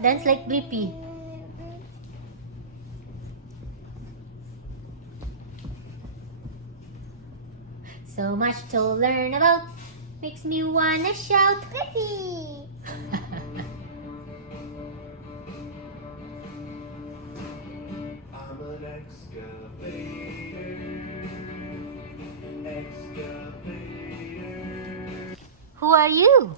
Dance like Blippi. So much to learn about. Makes me wanna shout. Blippi. I'm an excavator. Excavator. Who are you?